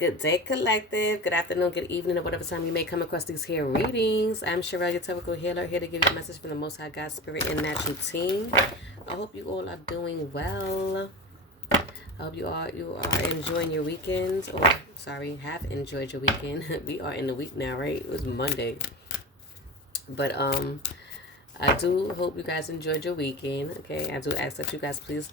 Good day, collective. Good afternoon, good evening, or whatever time you may come across these here readings. I'm Sherelle, your typical healer, here to give you a message from the Most High God, Spirit, and Natural Team. I hope you all are doing well. I hope you are enjoying your weekend, or sorry, have enjoyed your weekend. We are in the week now, right? It was Monday, but I do hope you guys enjoyed your weekend. Okay, I do ask that you guys please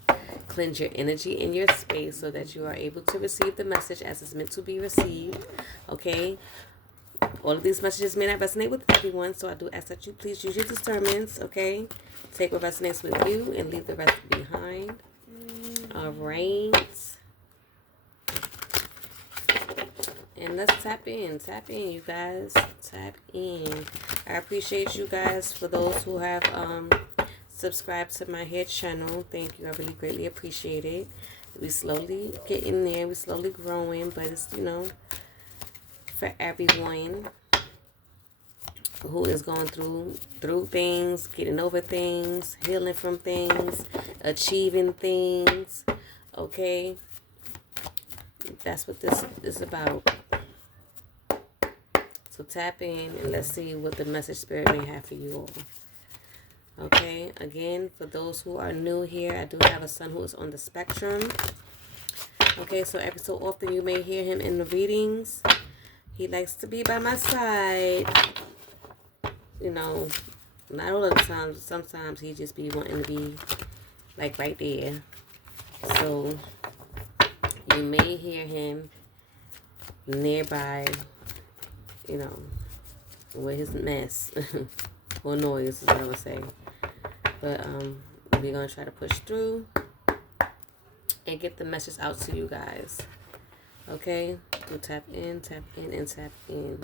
cleanse your energy in your space so that you are able to receive the message as it's meant to be received. Okay, all of these messages may not resonate with everyone, so I do ask that you please use your discernments. Okay, take what resonates with you and leave the rest behind. All right, and let's tap in, you guys, tap in. I appreciate you guys for those who have subscribe to my head channel. Thank you. I really greatly appreciate it. We slowly getting there. We slowly growing, but it's, for everyone who is going through things, getting over things, healing from things, achieving things. Okay, that's what this is about. So tap in and let's see what the message Spirit may have for you all. Okay, again, for those who are new here, I do have a son who is on the spectrum. Okay, so every so often you may hear him in the readings. He likes to be by my side. Not all of the time. Sometimes he just be wanting to be like right there. So you may hear him nearby, with his mess or noise is what I would say. But we're going to try to push through and get the message out to you guys. Okay? We'll tap in, and tap in.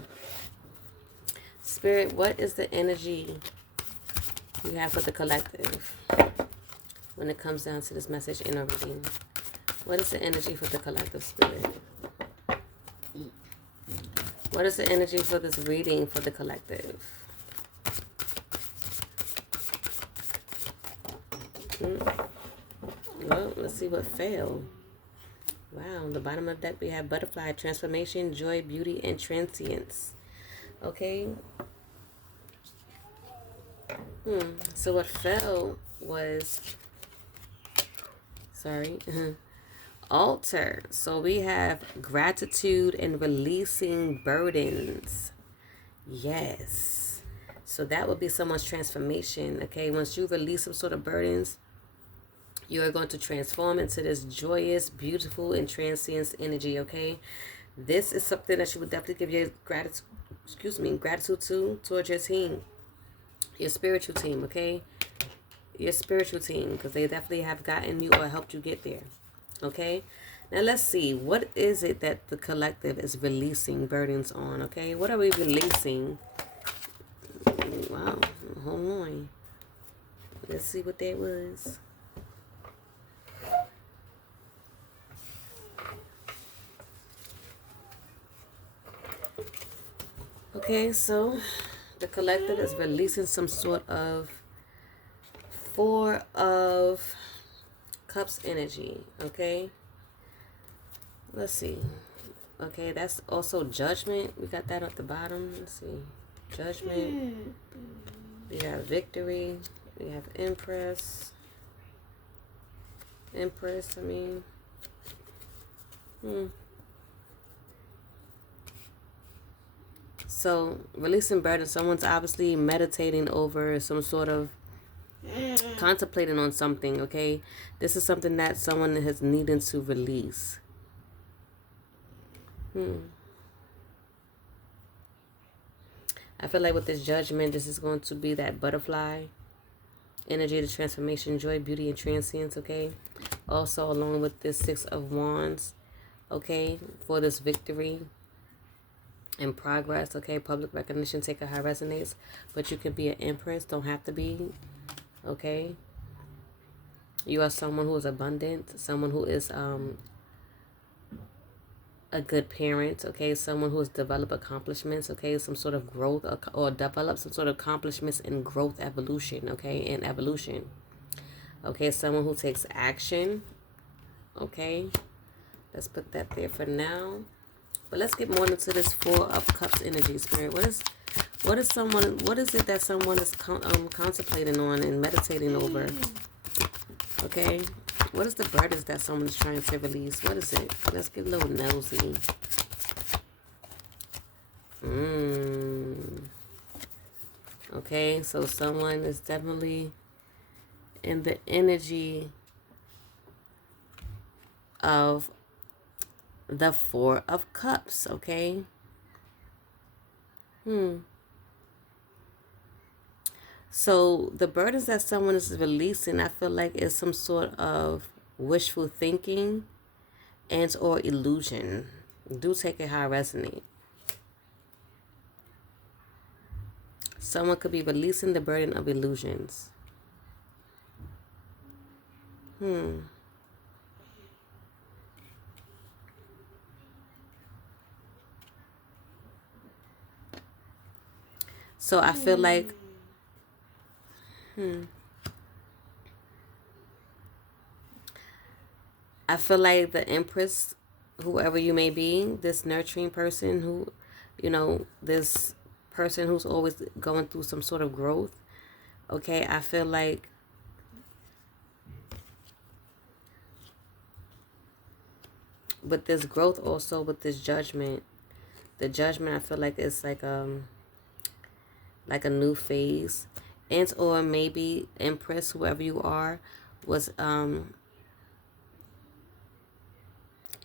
Spirit, what is the energy you have for the collective when it comes down to this message in our reading? What is the energy for the collective, Spirit? What is the energy for this reading for the collective? Well, let's see what failed. Wow, on the bottom of the deck we have butterfly, transformation, joy, beauty, and transience. Okay. So what fell was, altar. So we have gratitude and releasing burdens. Yes. So that would be someone's transformation. Okay, once you release some sort of burdens, you are going to transform into this joyous, beautiful, and transient energy, okay? This is something that you would definitely give your gratitude towards your team. Your spiritual team, okay? Your spiritual team, because they definitely have gotten you or helped you get there, okay? Now let's see. What is it that the collective is releasing burdens on, okay? What are we releasing? Wow, hold on. Let's see what that was. Okay, so the collective is releasing some sort of Four of Cups energy, okay? Let's see. Okay, that's also judgment. We got that at the bottom. Let's see. Judgment. We have victory. We have Empress. So, releasing burden, someone's obviously meditating over some sort of contemplating on something, okay? This is something that someone has needed to release. I feel like with this judgment, this is going to be that butterfly energy, the transformation, joy, beauty, and transience, okay? Also, along with this Six of Wands, okay? For this victory and progress, okay? Public recognition, take it how it resonates. But you can be an empress, don't have to be, okay? You are someone who is abundant, someone who is a good parent, okay? Someone who has developed accomplishments, okay? Some sort of growth or develop some sort of accomplishments in growth, evolution, okay? And evolution. Okay, someone who takes action, okay? Let's put that there for now. But let's get more into this Four of Cups energy, Spirit. What is it that someone is contemplating on and meditating over? Okay. What is the burdens that someone is trying to release? What is it? Let's get a little nosy. Okay, so someone is definitely in the energy of the Four of Cups, okay? So the burdens that someone is releasing, I feel like is some sort of wishful thinking and or illusion. Do take it how it resonates. Someone could be releasing the burden of illusions. So I feel like I feel like the Empress, whoever you may be, this nurturing person who, this person who's always going through some sort of growth, okay, I feel like with this growth also, with this judgment, the judgment I feel like it's like a new phase. And or maybe Empress, whoever you are, was in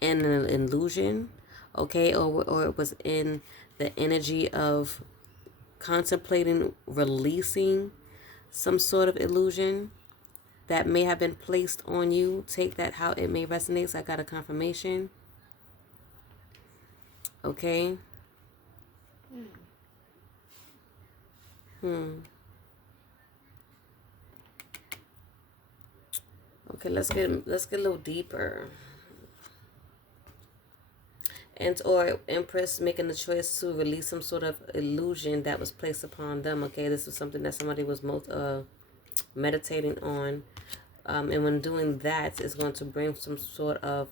an illusion, okay, or it was in the energy of contemplating releasing some sort of illusion that may have been placed on you. Take that how it may resonate. So I got a confirmation. Okay. Okay, let's get a little deeper. And or Empress making the choice to release some sort of illusion that was placed upon them. Okay, this was something that somebody was most meditating on. And when doing that, it's going to bring some sort of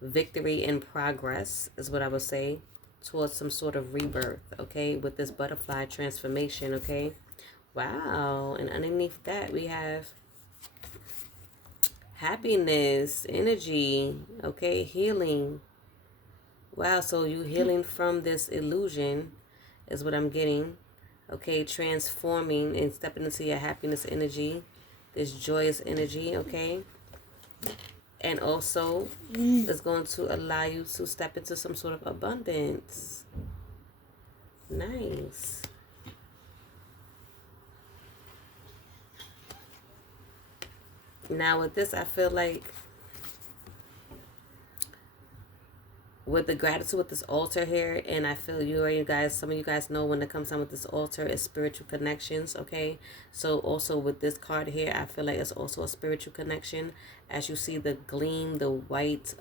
victory and progress, is what I would say, towards some sort of rebirth, okay, with this butterfly transformation, okay? Wow, and underneath that, we have happiness, energy, okay, healing. Wow, so you healing from this illusion is what I'm getting, okay, transforming and stepping into your happiness energy, this joyous energy, okay? And also, it's going to allow you to step into some sort of abundance. Nice. Now with this, I feel like with the gratitude with this altar here, and I feel some of you guys know when it comes down with this altar is spiritual connections, okay? So also with this card here, I feel like it's also a spiritual connection. As you see the gleam, the white,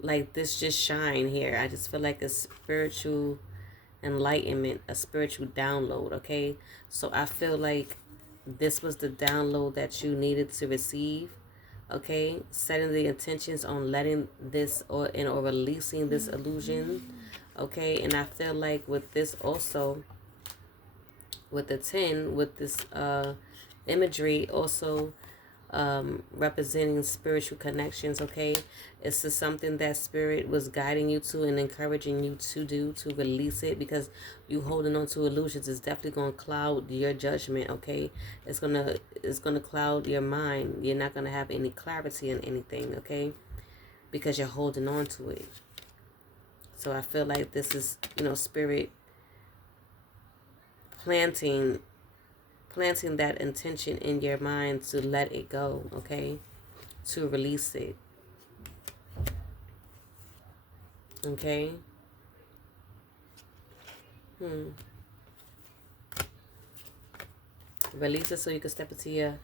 like this just shine here. I just feel like a spiritual enlightenment, a spiritual download, okay? So I feel like this was the download that you needed to receive, okay? Setting the intentions on letting this or releasing this illusion, okay? And I feel like with this also, with the 10, with this imagery also representing spiritual connections, okay? It's just something that Spirit was guiding you to and encouraging you to do, to release it, because you holding on to illusions is definitely going to cloud your judgment, okay? It's gonna cloud your mind. You're not going to have any clarity in anything, okay? Because you're holding on to it. So I feel like this is, Spirit planting that intention in your mind to let it go, okay? To release it. Okay? Release it so you can step into your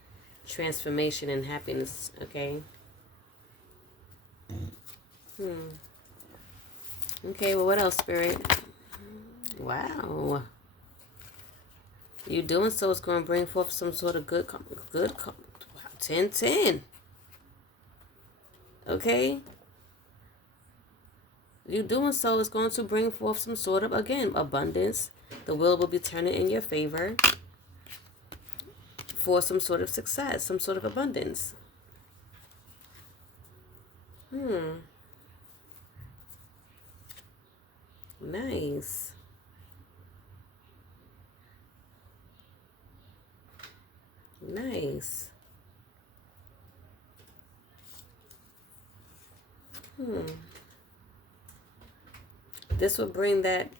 transformation and happiness, okay? Okay, well, what else, Spirit? Wow. You doing so is going to bring forth some sort of good 10-10. Okay? You doing so is going to bring forth some sort of, again, abundance. The wheel will be turning in your favor for some sort of success, some sort of abundance. Nice. Nice. This will bring that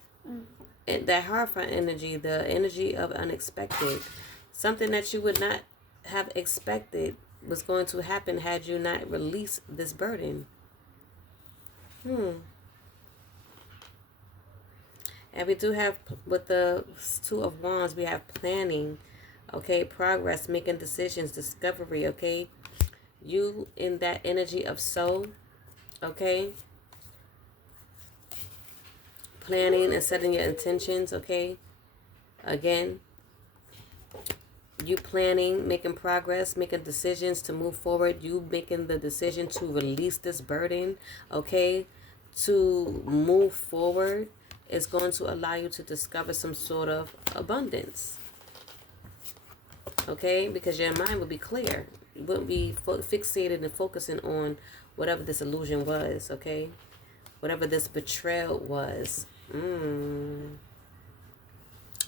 Hierophant energy, the energy of unexpected. Something that you would not have expected was going to happen had you not released this burden. And we do have, with the Two of Wands, we have planning, okay, progress, making decisions, discovery, okay. You in that energy of soul, okay. Planning and setting your intentions, okay. Again, you planning, making progress, making decisions to move forward. You making the decision to release this burden, okay, to move forward is going to allow you to discover some sort of abundance, okay, because your mind will be clear. You wouldn't be fixated and focusing on whatever this illusion was, okay, whatever this betrayal was.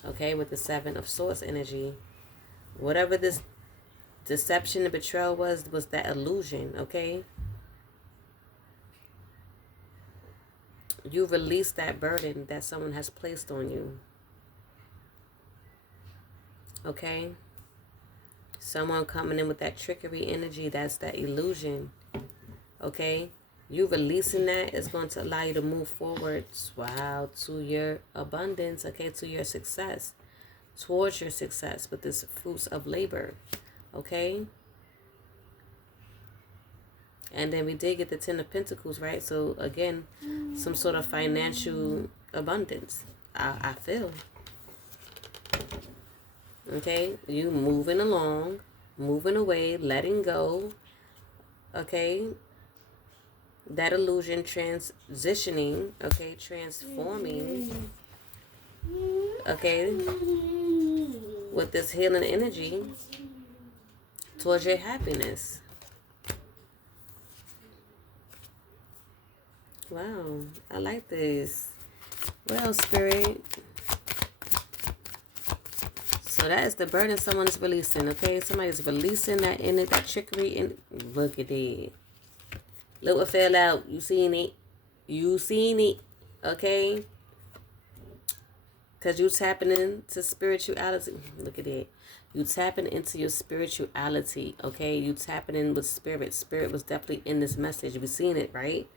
Okay, with the Seven of Swords energy, whatever this deception and betrayal was that illusion, okay? You release that burden that someone has placed on you, okay? Someone coming in with that trickery energy, that's that illusion, okay? You releasing that is going to allow you to move forward, wow, to your abundance, okay, to your success, towards your success with this fruits of labor, okay? And then we did get the Ten of Pentacles, right? So again, some sort of financial abundance, I feel. Okay, you moving along, moving away, letting go, okay? That illusion transitioning, okay, transforming, okay, with this healing energy towards your happiness. Wow, I like this. Well, Spirit. So that is the burden someone is releasing, okay? Somebody's releasing that that trickery, and look at it. Look what fell out. You seen it. You seen it, okay? Because you tapping into spirituality. Look at it. You tapping into your spirituality, okay? You tapping in with spirit. Spirit was definitely in this message. We seen it, right?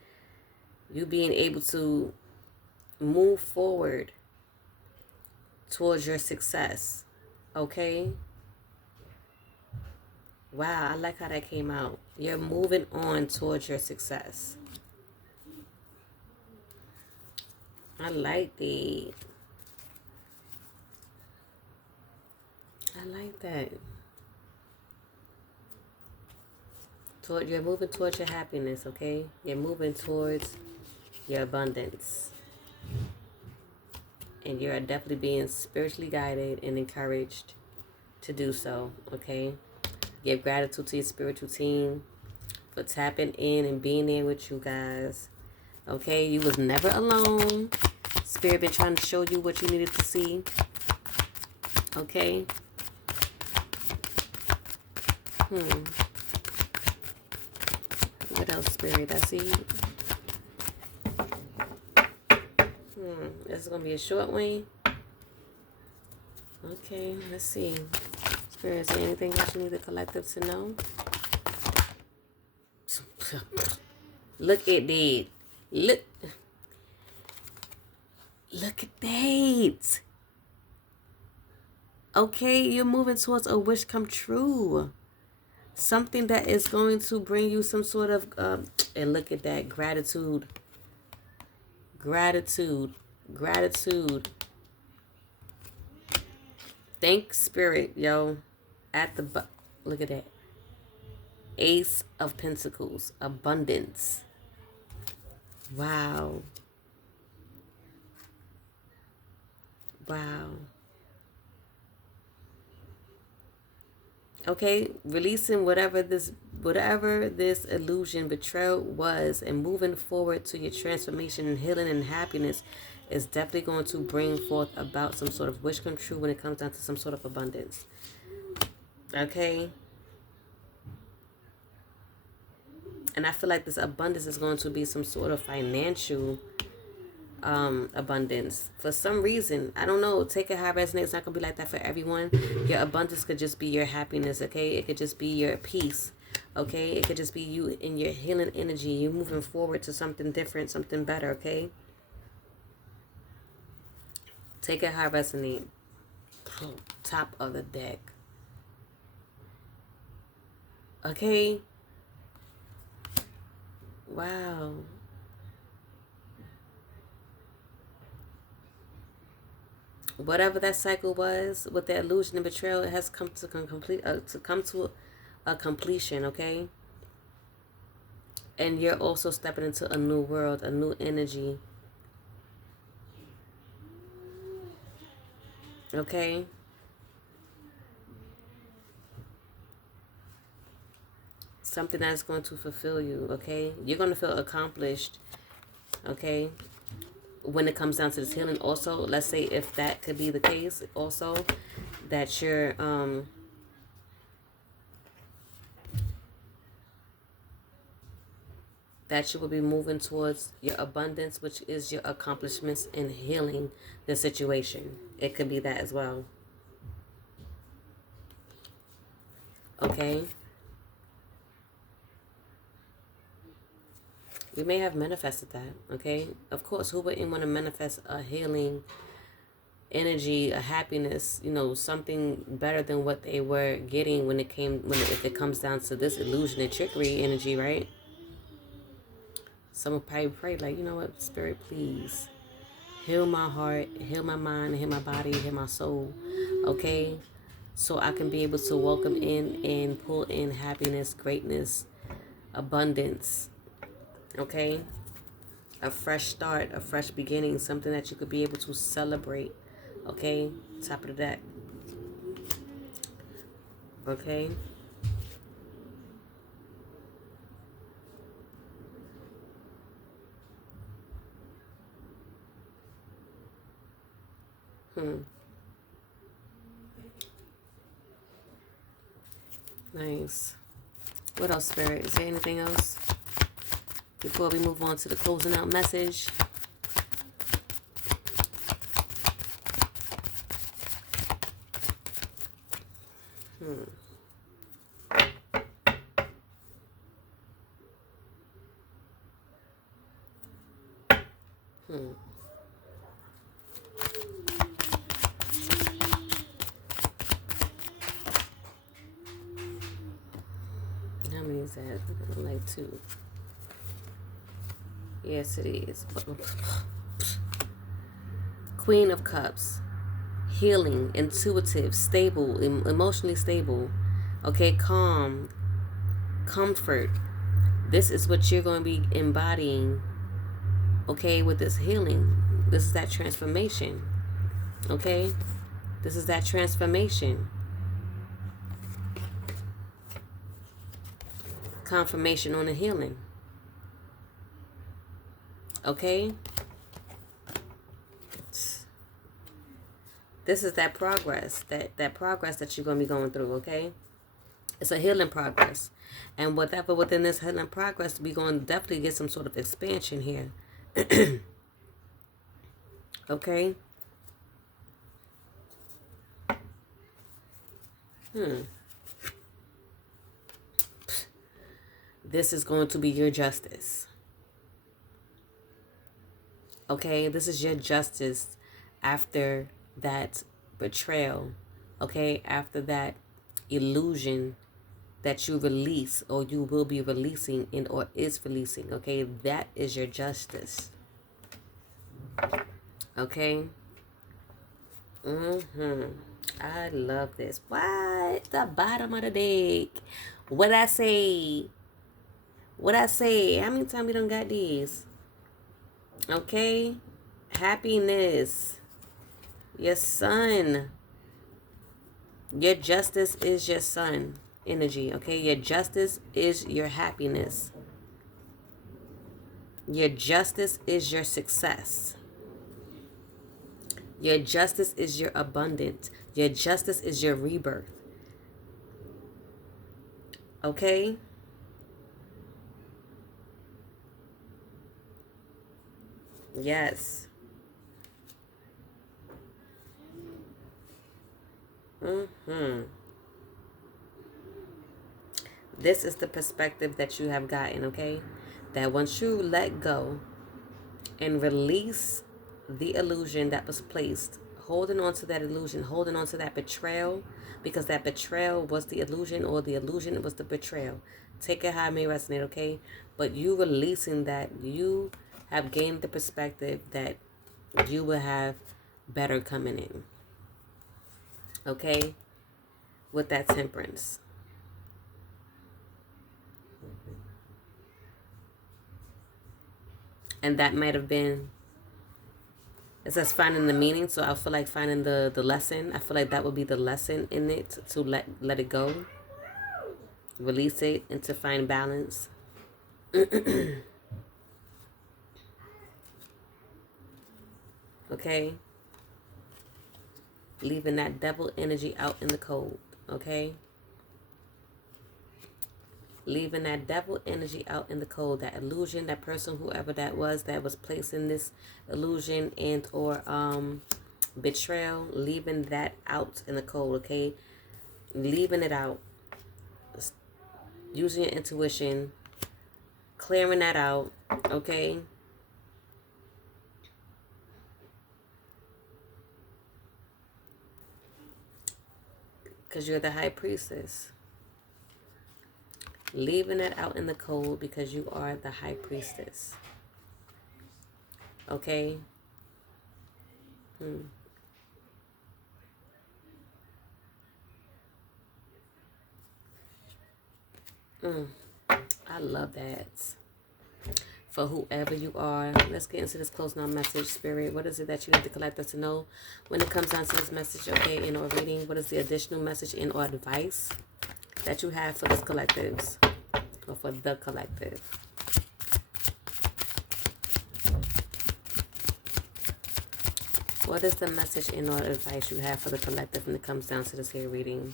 You being able to move forward towards your success, okay? Wow, I like how that came out. You're moving on towards your success. I like that. I like that. You're moving towards your happiness, okay? You're moving towards your abundance. And you're definitely being spiritually guided and encouraged to do so, okay? Give gratitude to your spiritual team for tapping in and being there with you guys. Okay, you was never alone. Spirit been trying to show you what you needed to see. Okay. What else, Spirit? I see. This is gonna be a short one. Okay, let's see. Spirit, is there anything else you need the collective to know? Look at that. Look at that. Okay, you're moving towards a wish come true. Something that is going to bring you some sort of, and look at that, gratitude. Gratitude. Thank Spirit, yo. At the, look at that. Ace of Pentacles. Abundance. Wow. Wow. Okay, releasing whatever this illusion, betrayal was, and moving forward to your transformation and healing and happiness is definitely going to bring forth about some sort of wish come true when it comes down to some sort of abundance. Okay? And I feel like this abundance is going to be some sort of financial abundance. For some reason, I don't know, take it how it resonates. It's not going to be like that for everyone. Your abundance could just be your happiness, okay? It could just be your peace, okay? It could just be you in your healing energy. You moving forward to something different, something better, okay? Take it how it resonates. Top of the deck. Okay? Wow. Whatever that cycle was with the illusion and betrayal, it has come to a completion, okay? And you're also stepping into a new world, a new energy, okay? Something that's going to fulfill you, okay? You're going to feel accomplished, okay? When it comes down to this healing, also, let's say if that could be the case, also, that you're, that you will be moving towards your abundance, which is your accomplishments in healing the situation. It could be that as well. Okay? You may have manifested that, okay? Of course, who wouldn't want to manifest a healing energy, a happiness, you know, something better than what they were getting if it comes down to this illusion and trickery energy, right? Someone probably pray like, you know what, Spirit, please heal my heart, heal my mind, heal my body, heal my soul, okay? So I can be able to welcome in and pull in happiness, greatness, abundance, okay? A fresh start, a fresh beginning, something that you could be able to celebrate, okay? Top of the deck, okay? Nice. What else, Spirit? Is there anything else before we move on to the closing out message? How many is that? Like 2. Yes, it is. Queen of Cups. Healing, intuitive, stable, emotionally stable. Okay, calm, comfort. This is what you're going to be embodying, okay, with this healing. This is that transformation, okay? This is that transformation. Confirmation on the healing. Okay? This is that progress, that progress that you're going to be going through, okay? It's a healing progress. And whatever within this healing progress, we're going to definitely get some sort of expansion here. Okay? This is going to be your justice. Okay? This is your justice after that betrayal. Okay? After that illusion that you release or you will be releasing or is releasing. Okay? That is your justice. Okay? I love this. What? The bottom of the deck. What I say? What I say? How many times we done got these? Okay? Happiness. Your sun. Your justice is your sun energy, okay? Your justice is your happiness. Your justice is your success. Your justice is your abundance. Your justice is your rebirth. Okay? Yes. Mm-hmm. This is the perspective that you have gotten, okay? That once you let go and release the illusion that was placed, holding on to that illusion, holding on to that betrayal, because that betrayal was the illusion or the illusion was the betrayal. Take it how it may resonate, okay? But you releasing that, you have gained the perspective that you will have better coming in, okay? With that temperance. And that might have been, it says finding the meaning, so I feel like finding the lesson. I feel like that would be the lesson in it, to let it go, release it, and to find balance. Okay? Leaving that devil energy out in the cold, okay? Leaving that devil energy out in the cold, that illusion, that person, whoever that was placing this illusion and or betrayal, leaving that out in the cold, okay? Leaving it out, using your intuition, clearing that out, okay? Because you're the high priestess. Leaving it out in the cold because you are the high priestess. Okay? I love that. For whoever you are, let's get into this closing out message, Spirit. What is it that you need the collector to know when it comes down to this message, okay, in our reading? What is the additional message in or advice that you have for this collectives, or for the collective? What is the message in or advice you have for the collective when it comes down to this here reading?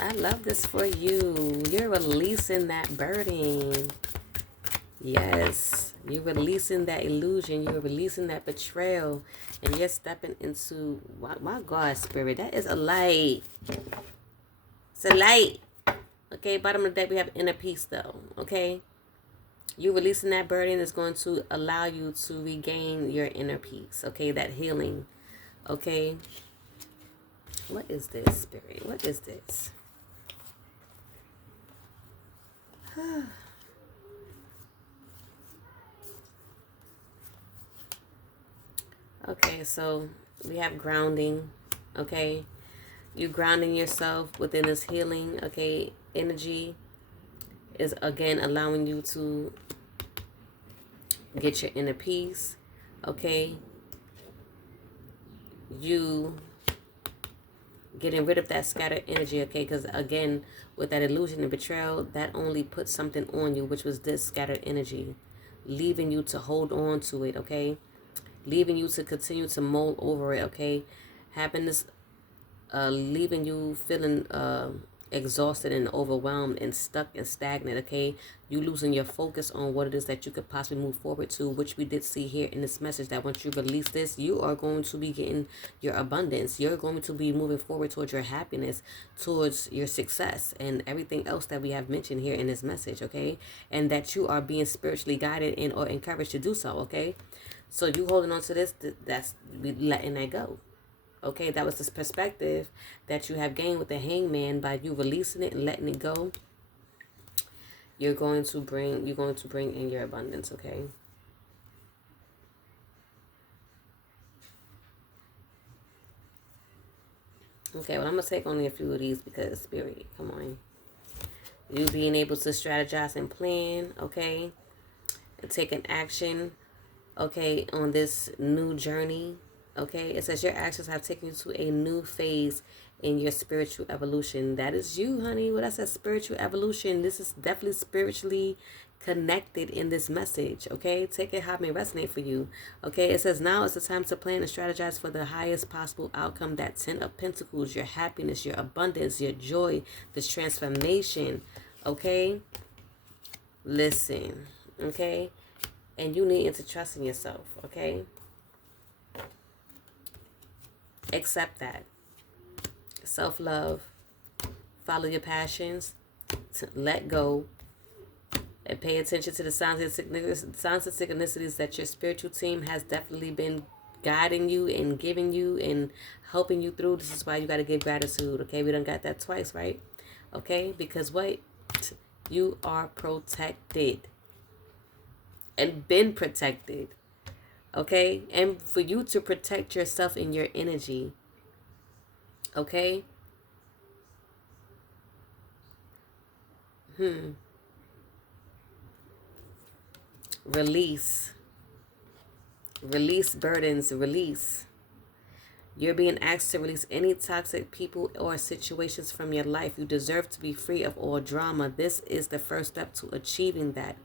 I love this for you. You're releasing that burden. Yes. You're releasing that illusion. You're releasing that betrayal. And you're stepping into, my God, Spirit, that is a light. It's a light. Okay, bottom of the deck, we have inner peace, though. Okay? You releasing that burden is going to allow you to regain your inner peace. Okay? That healing. Okay? What is this, Spirit? What is this? Okay, so we have grounding. Okay? You grounding yourself within this healing. Okay? Energy is, again, allowing you to get your inner peace. Okay? You getting rid of that scattered energy, okay? Because, again, with that illusion and betrayal, that only put something on you, which was this scattered energy, leaving you to hold on to it, okay? Leaving you to continue to mold over it, okay? Having this, leaving you feeling exhausted and overwhelmed and stuck and stagnant, okay? You losing your focus on what it is that you could possibly move forward to, which we did see here in this message, that once you release this, you are going to be getting your abundance. You're going to be moving forward towards your happiness, towards your success, and everything else that we have mentioned here in this message, okay? And that you are being spiritually guided and or encouraged to do so, okay? So you holding on to this, that's letting that go. Okay, that was this perspective that you have gained with the hangman by you releasing it and letting it go. You're going to bring in your abundance, okay? Okay, well, I'm going to take only a few of these because, Spirit, come on. You being able to strategize and plan, okay, and take an action, okay, on this new journey, okay. It says your actions have taken you to a new phase in your spiritual evolution. That is you, honey. What I said, spiritual evolution. This is definitely spiritually connected in this message, okay. Take it how it may resonate for you, okay. It says now is the time to plan and strategize for the highest possible outcome. That 10 of Pentacles, your happiness, your abundance, your joy, this transformation, okay. Listen, okay. And you need to trust in yourself, okay. Accept that. Self-love. Follow your passions. Let go. And pay attention to the signs and synchronicities that your spiritual team has definitely been guiding you and giving you and helping you through. This is why you got to give gratitude, okay? We done got that twice, right? Okay? Because what? You are protected. And been protected. Okay? And for you to protect yourself and your energy. Okay? Release. Release burdens. Release. You're being asked to release any toxic people or situations from your life. You deserve to be free of all drama. This is the first step to achieving that.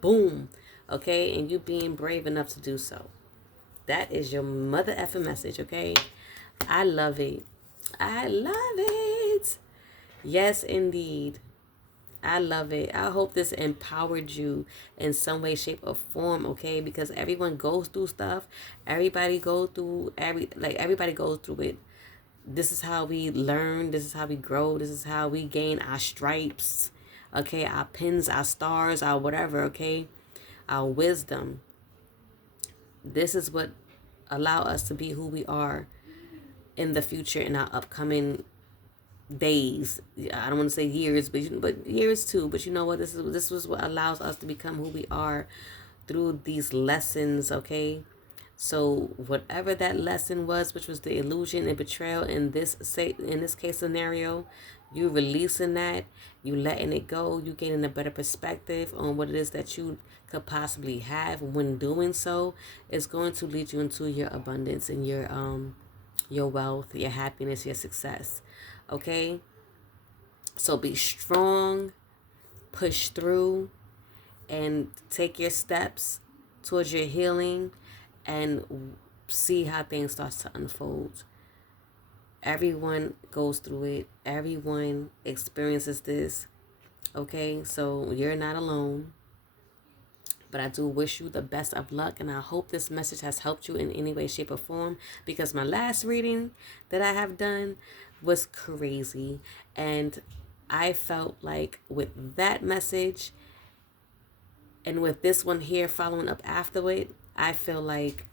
Boom. Okay? And you being brave enough to do so. That is your mother effing message, okay? I love it. I love it. Yes, indeed. I love it. I hope this empowered you in some way, shape, or form, okay? Because everyone goes through stuff. Everybody goes through everybody goes through it. This is how we learn. This is how we grow. This is how we gain our stripes, okay? Our pins, our stars, our whatever, okay? Our wisdom. This is what allow us to be who we are in the future in our upcoming days. I don't want to say years, but years too. But you know what? This was what allows us to become who we are through these lessons. Okay, so whatever that lesson was, which was the illusion and betrayal in this case scenario, you releasing that, you letting it go, you gaining a better perspective on what it is that you could possibly have. When doing so, it's going to lead you into your abundance and your wealth, your happiness, your success. Okay? So be strong, push through, and take your steps towards your healing and see how things start to unfold. Everyone goes through it. Everyone experiences this. Okay? So you're not alone. But I do wish you the best of luck, and I hope this message has helped you in any way, shape, or form, because my last reading that I have done was crazy, and I felt like with that message and with this one here following up after it, I feel like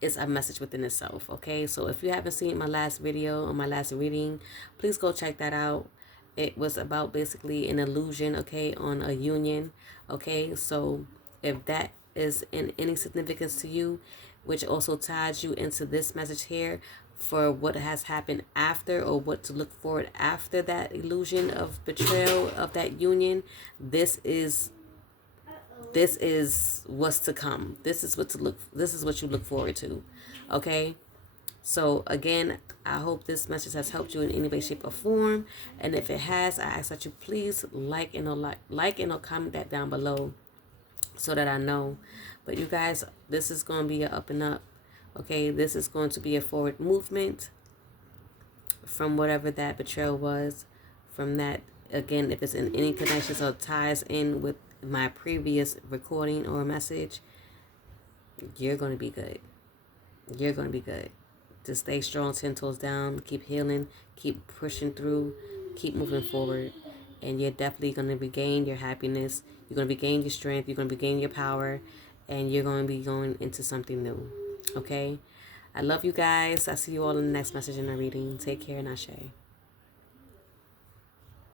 it's a message within itself, okay? So if you haven't seen my last video or my last reading, please go check that out. It was about basically an illusion, okay, on a union, okay? So if that is in any significance to you, which also ties you into this message here for what has happened after or what to look forward after that illusion of betrayal of that union, this is what's to come. This is what you look forward to. Okay? So again, I hope this message has helped you in any way, shape, or form. And if it has, I ask that you please like and comment that down below so that I know. But you guys, this is going to be a up and up. Okay, this is going to be a forward movement from whatever that betrayal was. From that, again, if it's in any connections or ties in with my previous recording or message, you're going to be good. You're going to be good. Just stay strong, 10 toes down, keep healing, keep pushing through, keep moving forward. And you're definitely going to regain your happiness. You're going to regain your strength. You're going to regain your power. And you're going to be going into something new. Okay? I love you guys. I'll see you all in the next message in my reading. Take care and ashe.